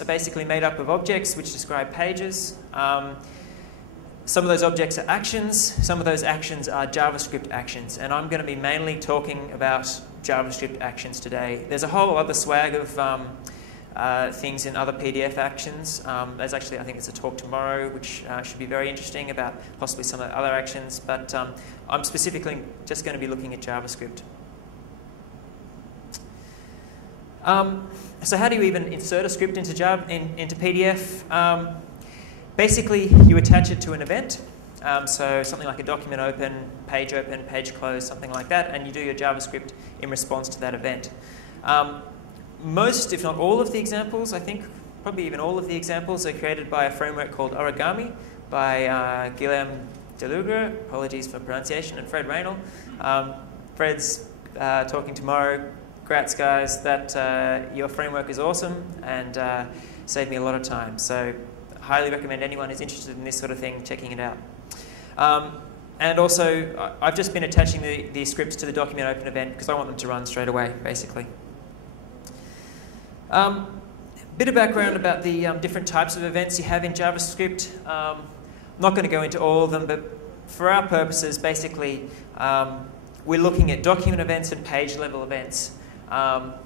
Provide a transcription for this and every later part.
are basically made up of objects which describe pages. Some of those objects are actions. Some of those actions are JavaScript actions. And I'm going to be mainly talking about JavaScript actions today. There's a whole other swag of things in other PDF actions. There's actually, I think it's a talk tomorrow, which should be very interesting about possibly some of the other actions. But I'm specifically just going to be looking at JavaScript. So how do you even insert a script into PDF? Basically, you attach it to an event. So something like a document open, page close, something like that, and you do your JavaScript in response to that event. Most, if not all of the examples, I think probably even all of the examples are created by a framework called Origami by Guillaume Delugre, apologies for pronunciation, and Fred Raynal. Fred's talking tomorrow. Congrats, guys, that your framework is awesome and saved me a lot of time. So highly recommend anyone who's interested in this sort of thing checking it out. And also, I've just been attaching the scripts to the document open event because I want them to run straight away, basically. Bit of background about the different types of events you have in JavaScript. I'm not going to go into all of them, but for our purposes, basically, we're looking at document events and page level events.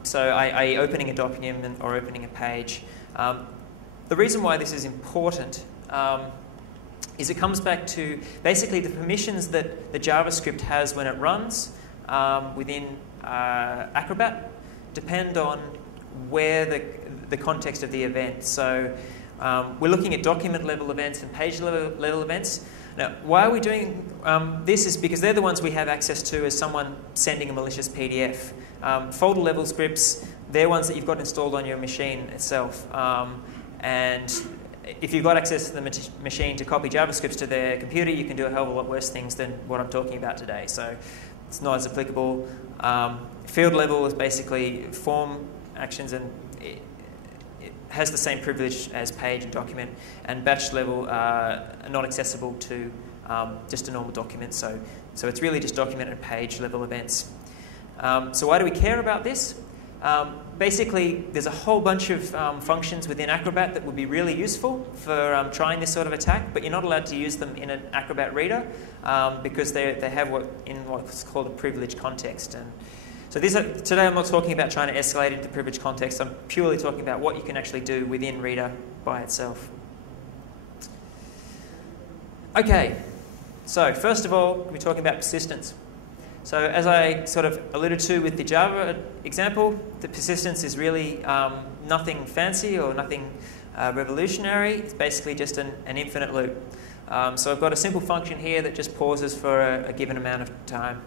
So i.e. opening a document or opening a page. The reason why this is important is it comes back to basically the permissions that the JavaScript has when it runs within Acrobat depend on where the context of the event. So we're looking at document level events and page level events. Now, why are we doing this is because they're the ones we have access to as someone sending a malicious PDF. Folder level scripts, they're ones that you've got installed on your machine itself. And if you've got access to the machine to copy JavaScripts to their computer, you can do a hell of a lot worse things than what I'm talking about today. So it's not as applicable. Field level is basically form actions, and it has the same privilege as page and document. And batch level are not accessible to just a normal document. So it's really just document and page level events. So why do we care about this? Basically, there's a whole bunch of functions within Acrobat that would be really useful for trying this sort of attack, but you're not allowed to use them in an Acrobat reader because they have what's called a privileged context. And so today I'm not talking about trying to escalate into privileged context. I'm purely talking about what you can actually do within Reader by itself. Okay, so first of all, we're talking about persistence. So as I sort of alluded to with the Java example, the persistence is really nothing fancy or nothing revolutionary. It's basically just an infinite loop. So I've got a simple function here that just pauses for a given amount of time,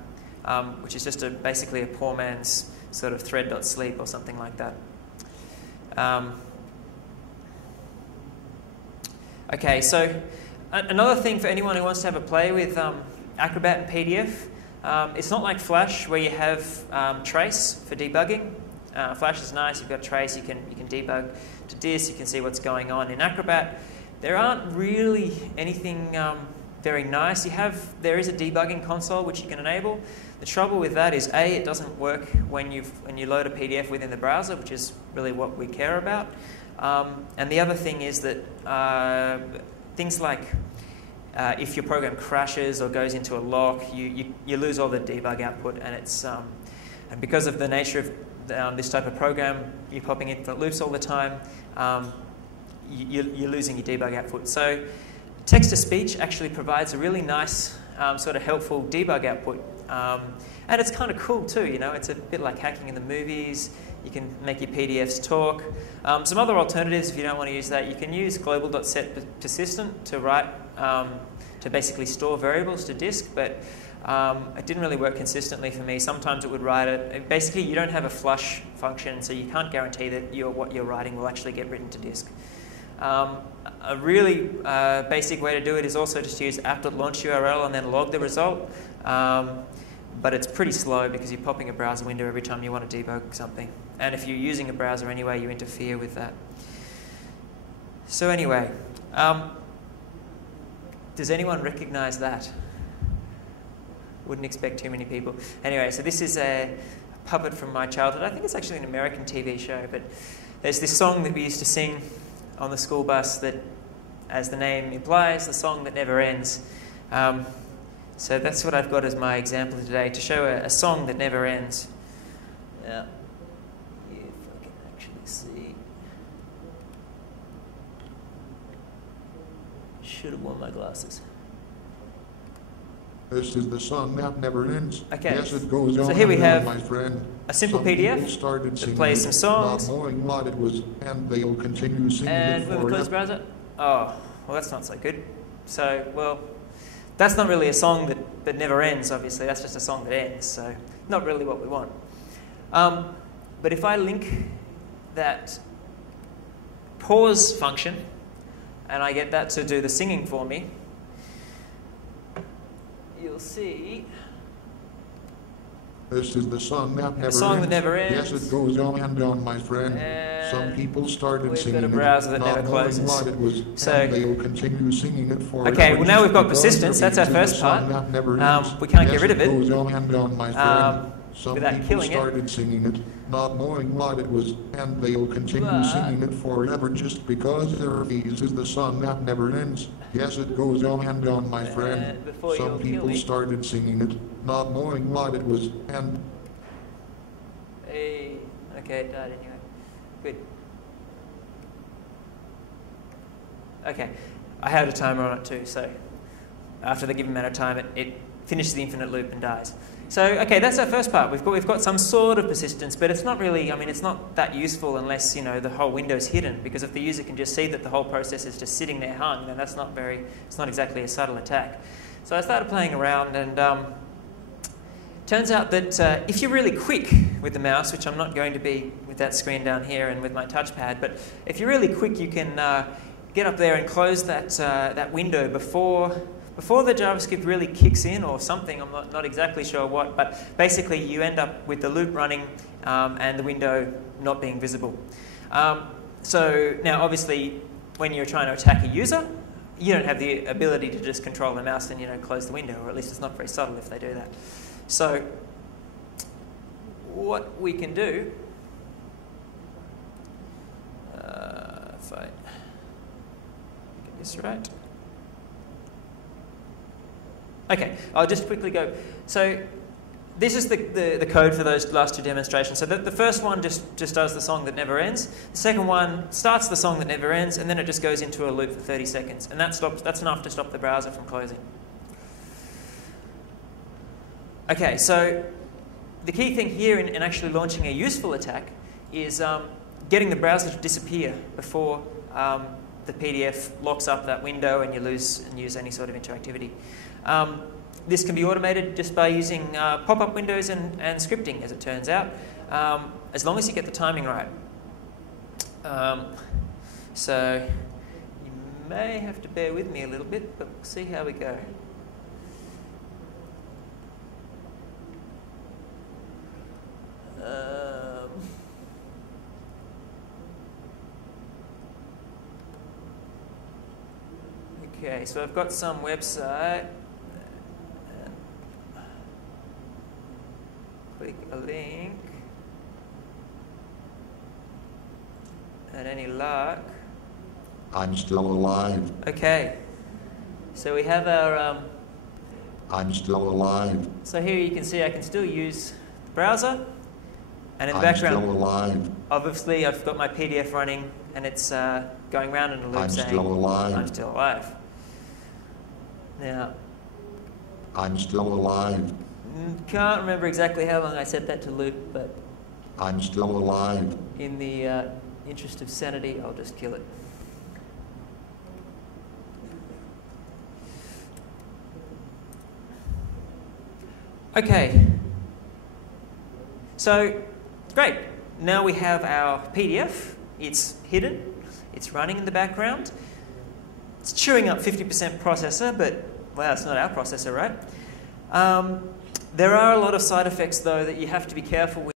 which is just basically a poor man's sort of thread.sleep or something like that. Okay, so another thing for anyone who wants to have a play with Acrobat and PDF, it's not like Flash where you have trace for debugging. Flash is nice, you've got trace, you can debug to disk, you can see what's going on. In Acrobat, there aren't really anything very nice. There is a debugging console which you can enable. The trouble with that is A, it doesn't work when you load a PDF within the browser, which is really what we care about. And the other thing is that things like if your program crashes or goes into a lock, you lose all the debug output, and it's and because of the nature of this type of program, you're popping infinite loops all the time. You're losing your debug output. So text-to-speech actually provides a really nice sort of helpful debug output, and it's kind of cool too. You know, it's a bit like hacking in the movies. You can make your PDFs talk. Some other alternatives, if you don't want to use that, you can use global.setPersistent to write, to basically store variables to disk, but it didn't really work consistently for me. Sometimes it would write it. Basically, you don't have a flush function, so you can't guarantee that what you're writing will actually get written to disk. A really basic way to do it is also just use app.launch URL and then log the result. But it's pretty slow because you're popping a browser window every time you want to debug something. And if you're using a browser anyway, you interfere with that. So anyway, does anyone recognize that? Wouldn't expect too many people. Anyway, so this is a puppet from my childhood. I think it's actually an American TV show, but there's this song that we used to sing on the school bus that, as the name implies, the song that never ends. So that's what I've got as my example today, to show a song that never ends. Now, if I can actually see. Should have worn my glasses. This is the song that never ends. Okay, yes, it goes on so here we and have on, my friend. a simple PDF that plays some songs. Not knowing what it was, and they'll continue singing And it when we close the browser, oh, well, that's not so good. So, well, that's not really a song that never ends, obviously. That's just a song that ends, so not really what we want. But if I link that pause function, and I get that to do the singing for me, you'll see. This is the song that never ends. Song that never ends. Yes, it goes on and on, my friend. And some people started singing we've got a browser that never closes. What it was, so and they'll continue singing it for okay, well now we've got persistence. That's our first part. We can't get rid of it. Goes on and on, my friend. Some without people killing started singing it, not knowing what it was, and they'll continue singing it forever just because this is the song that never ends. Yes, it goes on and on, my friend. Some people started singing it, not knowing what it was, and... Hey, okay, it died anyway. Good. Okay, I had a timer on it too, so after the given amount of time, it finishes the infinite loop and dies. So, okay, that's our first part. We've got some sort of persistence, but it's not really, I mean, it's not that useful unless, you know, the whole window's hidden, because if the user can just see that the whole process is just sitting there hung, then that's not it's not exactly a subtle attack. So I started playing around, and turns out that if you're really quick with the mouse, which I'm not going to be with that screen down here and with my touchpad, but if you're really quick, you can get up there and close that window before the JavaScript really kicks in or something. I'm not exactly sure what, but basically you end up with the loop running and the window not being visible. So now obviously when you're trying to attack a user, you don't have the ability to just control the mouse and, you know, close the window, or at least it's not very subtle if they do that. So what we can do, if I get this right. Okay, I'll just quickly go. So this is the code for those last two demonstrations. So the first one just does the song that never ends. The second one starts the song that never ends, and then it just goes into a loop for 30 seconds. And that's enough to stop the browser from closing. Okay, so the key thing here in actually launching a useful attack is getting the browser to disappear before the PDF locks up that window and you lose and use any sort of interactivity. This can be automated just by using pop-up windows and scripting, as it turns out, as long as you get the timing right. So you may have to bear with me a little bit, but we'll see how we go. Okay, so I've got some website. Click a link. And any luck. I'm still alive. Okay. So we have our... I'm still alive. So here you can see I can still use the browser. And in the I'm background, still alive. Obviously, I've got my PDF running, and it's going round in a loop saying, still alive. I'm still alive. Now, I'm still alive. Can't remember exactly how long I set that to loop, but I'm still alive. In the interest of sanity, I'll just kill it. Okay. So, great. Now we have our PDF. It's hidden. It's running in the background. It's chewing up 50% processor, but, well, it's not our processor, right? There are a lot of side effects, though, that you have to be careful with.